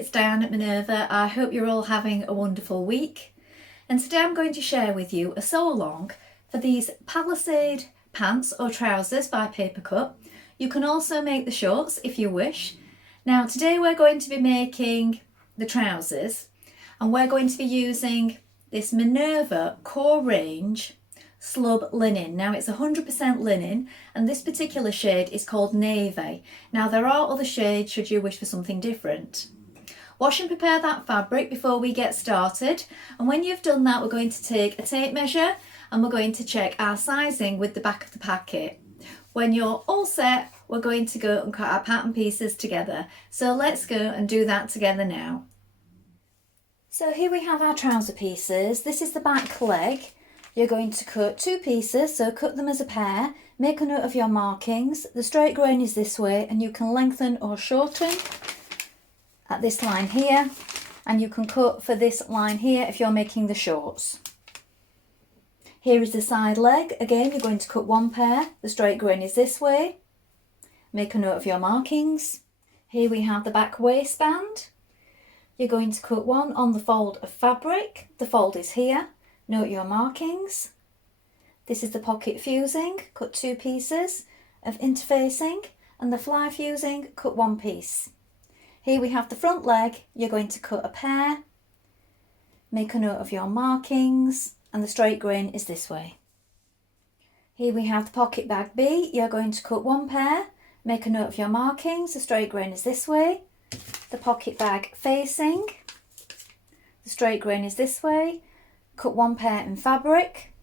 it's Diane at Minerva. I hope you're all having a wonderful week. And today I'm going to share with you a sew along for these Palisade pants or trousers by Papercut. You can also make the shorts if you wish. Now today we're going to be making the trousers and we're going to be using this Minerva core range slub linen. Now it's 100% linen and this particular shade is called navy. Now there are other shades should you wish for something different. Wash and prepare that fabric before we get started, and when you've done that we're going to take a tape measure and we're going to check our sizing with the back of the packet. When you're all set we're going to go and cut our pattern pieces together. So let's go and do that together now. So here we have our trouser pieces. This is the back leg. You're going to cut two pieces, so cut them as a pair. Make a note of your markings. The straight grain is this way and you can lengthen or shorten at this line here, and you can cut for this line here if you're making the shorts. Here is the side leg. Again, you're going to cut one pair. The straight grain is this way. Make a note of your markings. Here we have the back waistband. You're going to cut one on the fold of fabric. The fold is here. Note your markings. This is the pocket fusing. Cut two pieces of interfacing, and the fly fusing, cut one piece. Here we have the front leg. You're going to cut a pair. Make a note of your markings, and the straight grain is this way. Here we have the pocket bag B. You're going to cut one pair. Make a note of your markings. The straight grain is this way. The pocket bag facing. The straight grain is this way. Cut one pair in fabric.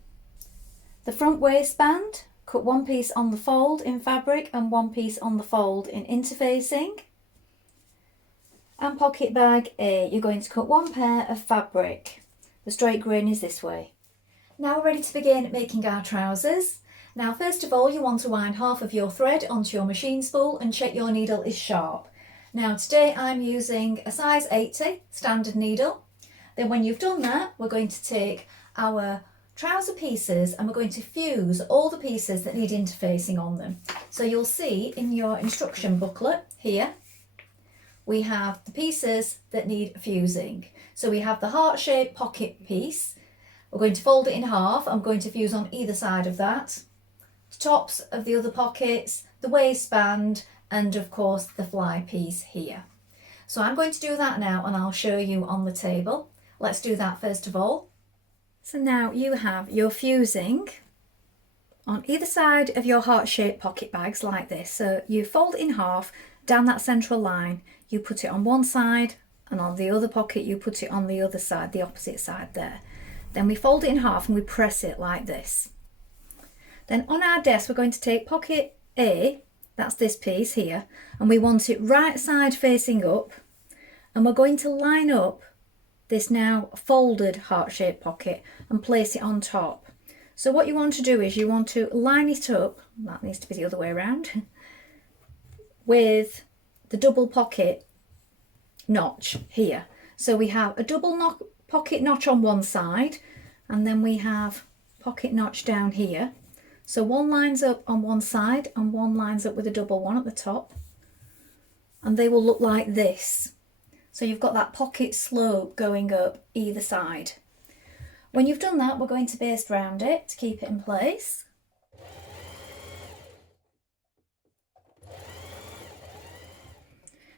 The front waistband, cut one piece on the fold in fabric and one piece on the fold in interfacing. And pocket bag A, you're going to cut one pair of fabric. The straight grain is this way. Now we're ready to begin making our trousers. Now first of all you want to wind half of your thread onto your machine spool and check your needle is sharp. Now today I'm using a size 80 standard needle. Then when you've done that, we're going to take our trouser pieces and we're going to fuse all the pieces that need interfacing on them. So you'll see in your instruction booklet here, we have the pieces that need fusing. So we have the heart-shaped pocket piece. We're going to fold it in half. I'm going to fuse on either side of that. The tops of the other pockets, the waistband, and of course the fly piece here. So I'm going to do that now and I'll show you on the table. Let's do that first of all. So now you have your fusing on either side of your heart-shaped pocket bags like this. So you fold it in half down that central line. You put it on one side and on the other pocket you put it on the other side, the opposite side there. Then we fold it in half and we press it like this. Then on our desk we're going to take pocket A, that's this piece here, and we want it right side facing up, and we're going to line up this now folded heart-shaped pocket and place it on top. So what you want to do is you want to line it up, that needs to be the other way around, with the double pocket notch here. So we have a double pocket notch on one side and then we have pocket notch down here. So one lines up on one side and one lines up with a double one at the top, and they will look like this. So you've got that pocket slope going up either side. When you've done that, we're going to baste round it to keep it in place.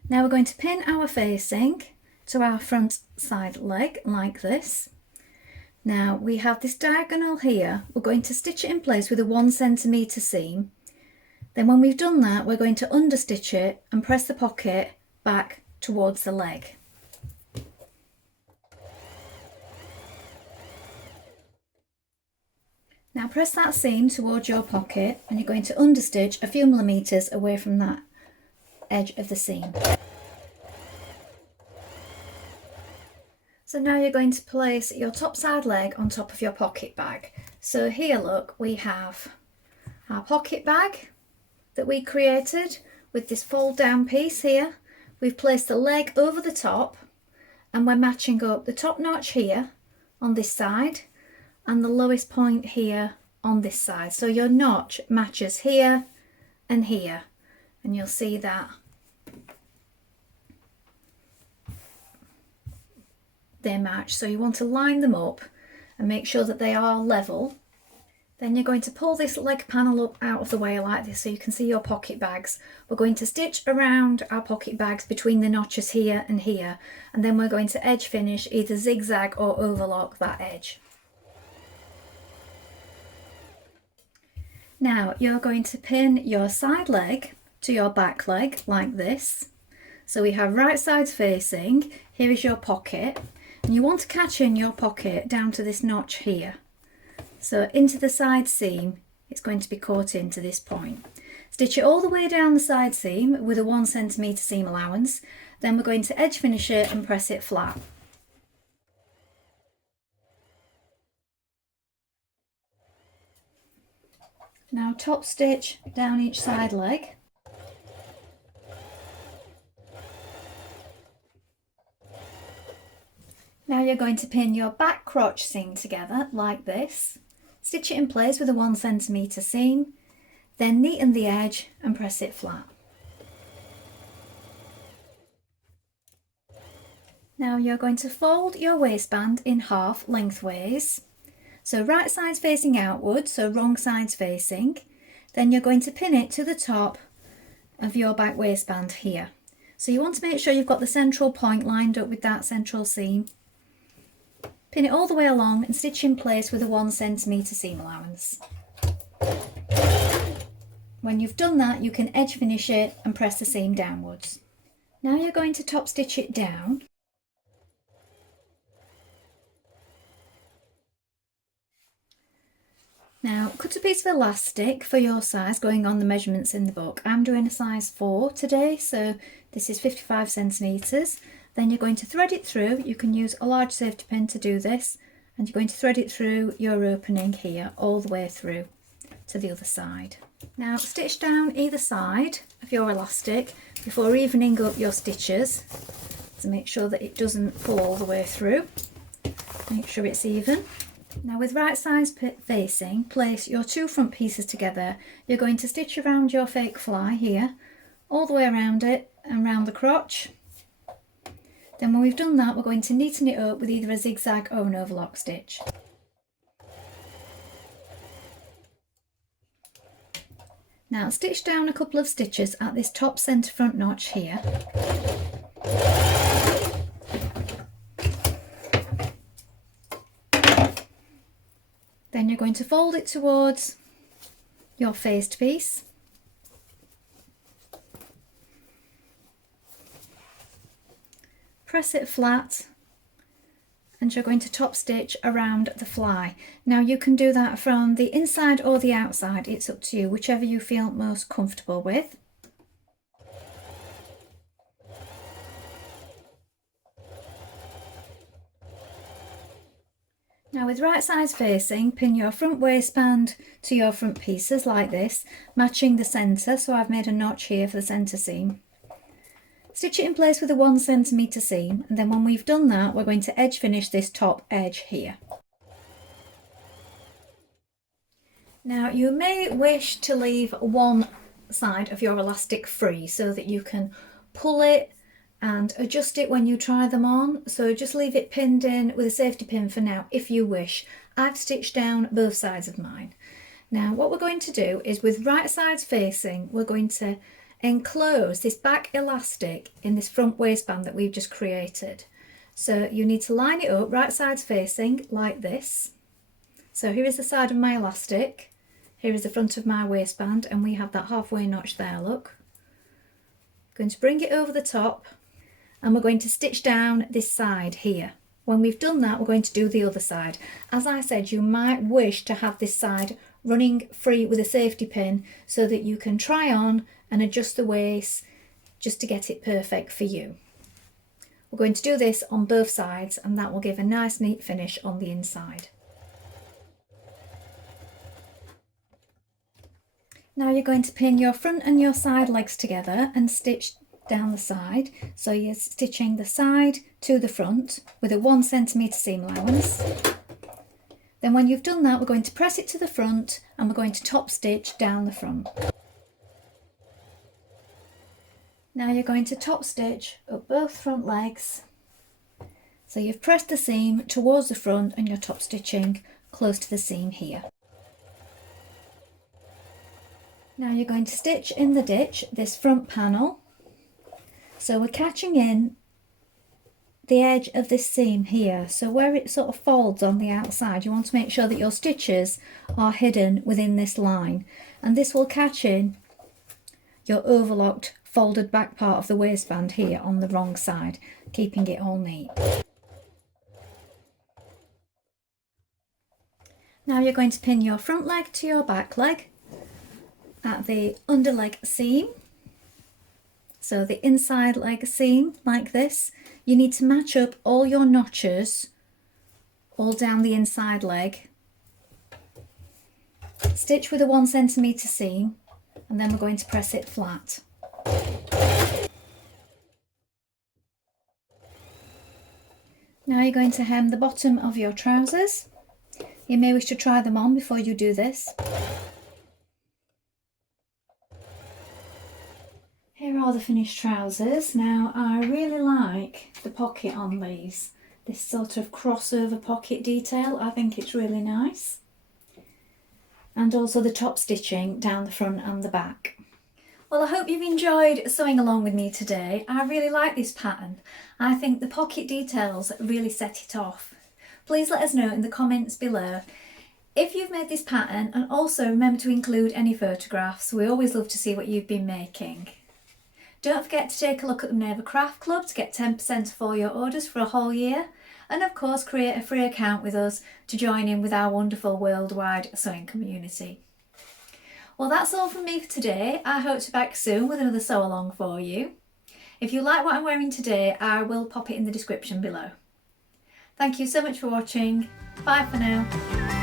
Now we're going to pin our facing to our front side leg like this. Now we have this diagonal here. We're going to stitch it in place with a 1 centimetre seam. Then when we've done that, we're going to understitch it and press the pocket back towards the leg. Now press that seam towards your pocket and you're going to understitch a few millimetres away from that edge of the seam. So now you're going to place your top side leg on top of your pocket bag. So here look, we have our pocket bag that we created with this fold down piece here. We've placed the leg over the top and we're matching up the top notch here on this side and the lowest point here on this side. So your notch matches here and here, and you'll see that they match. So you want to line them up and make sure that they are level. Then you're going to pull this leg panel up out of the way like this so you can see your pocket bags. We're going to stitch around our pocket bags between the notches here and here, and then we're going to edge finish, either zigzag or overlock that edge. Now you're going to pin your side leg to your back leg like this. So we have right sides facing, here is your pocket, and you want to catch in your pocket down to this notch here. So into the side seam, it's going to be caught into this point. Stitch it all the way down the side seam with a 1 cm seam allowance. Then we're going to edge finish it and press it flat. Now top stitch down each side leg. Now you're going to pin your back crotch seam together like this. Stitch it in place with a 1 cm seam, then neaten the edge and press it flat. Now you're going to fold your waistband in half lengthways. So right sides facing outwards, so wrong sides facing. Then you're going to pin it to the top of your back waistband here. So you want to make sure you've got the central point lined up with that central seam. Pin it all the way along and stitch in place with a 1 cm seam allowance. When you've done that, you can edge finish it and press the seam downwards. Now you're going to top stitch it down. Now cut a piece of elastic for your size going on the measurements in the book. I'm doing a size 4 today, so this is 55 cm. Then you're going to thread it through. You can use a large safety pin to do this, and you're going to thread it through your opening here all the way through to the other side. Now stitch down either side of your elastic before evening up your stitches to make sure that it doesn't pull all the way through. Make sure it's even. Now with right sides facing, place your 2 front pieces together. You're going to stitch around your fake fly here, all the way around it and round the crotch. Then when we've done that, we're going to neaten it up with either a zigzag or an overlock stitch. Now stitch down a couple of stitches at this top centre front notch here. Then you're going to fold it towards your faced piece. Press it flat and you're going to top stitch around the fly. Now you can do that from the inside or the outside, it's up to you, whichever you feel most comfortable with. Now with right sides facing, pin your front waistband to your front pieces like this, matching the centre, so I've made a notch here for the centre seam. Stitch it in place with a 1 cm seam, and then when we've done that, we're going to edge finish this top edge here. Now you may wish to leave one side of your elastic free so that you can pull it and adjust it when you try them on, so just leave it pinned in with a safety pin for now if you wish. I've stitched down both sides of mine. Now what we're going to do is, with right sides facing, we're going to enclose this back elastic in this front waistband that we've just created. So you need to line it up right sides facing like this. So here is the side of my elastic, here is the front of my waistband, and we have that halfway notch there, look. Going to bring it over the top and we're going to stitch down this side here. When we've done that, we're going to do the other side. As I said, you might wish to have this side running free with a safety pin so that you can try on and adjust the waist just to get it perfect for you. We're going to do this on both sides and that will give a nice neat finish on the inside. Now you're going to pin your front and your side legs together and stitch down the side. So you're stitching the side to the front with a 1 cm seam allowance. Then when you've done that, we're going to press it to the front and we're going to top stitch down the front. Now you're going to top stitch up both front legs, So you've pressed the seam towards the front and you're top stitching close to the seam here. Now you're going to stitch in the ditch this front panel. So we're catching in the edge of this seam here, so where it sort of folds on the outside, you want to make sure that your stitches are hidden within this line, and this will catch in your overlocked folded back part of the waistband here on the wrong side, keeping it all neat. Now you're going to pin your front leg to your back leg at the underleg seam. So the inside leg seam like this. You need to match up all your notches all down the inside leg. Stitch with a 1 centimetre seam, and then we're going to press it flat. Now you're going to hem the bottom of your trousers. You may wish to try them on before you do this. Here are the finished trousers. Now I really like the pocket on these, this sort of crossover pocket detail. I think it's really nice. And also the top stitching down the front and the back. Well, I hope you've enjoyed sewing along with me today. I really like this pattern. I think the pocket details really set it off. Please let us know in the comments below if you've made this pattern, and also remember to include any photographs. We always love to see what you've been making. Don't forget to take a look at the Minerva Craft Club to get 10% off all your orders for a whole year. And of course, create a free account with us to join in with our wonderful worldwide sewing community. Well, that's all from me for today. I hope to be back soon with another sew along for you. If you like what I'm wearing today, I will pop it in the description below. Thank you so much for watching. Bye for now.